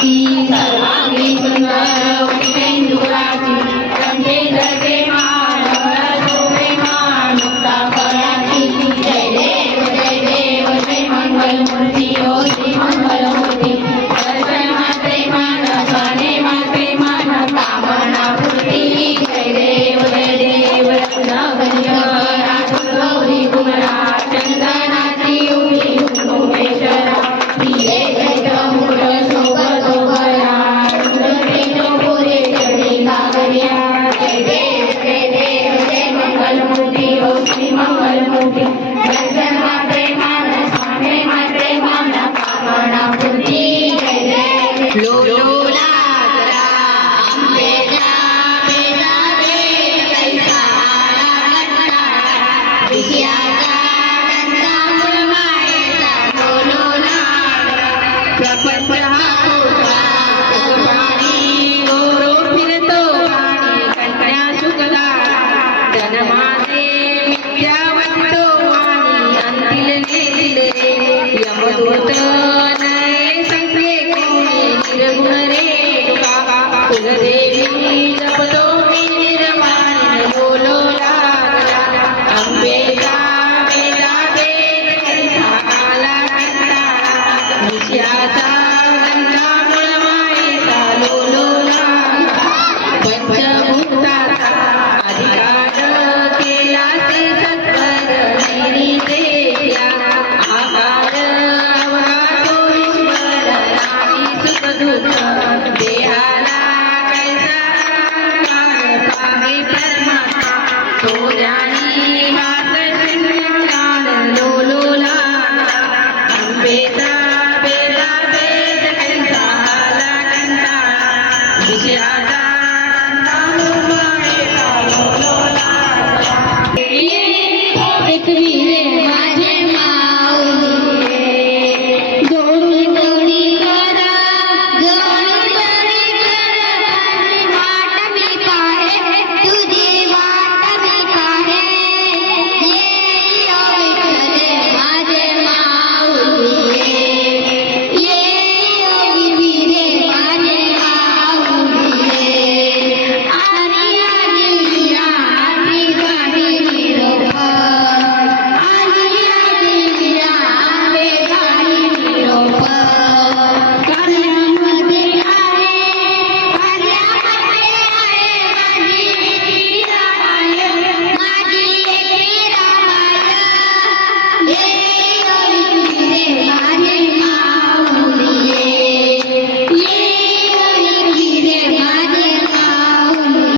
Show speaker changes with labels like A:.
A: Thank you.
B: Gloria.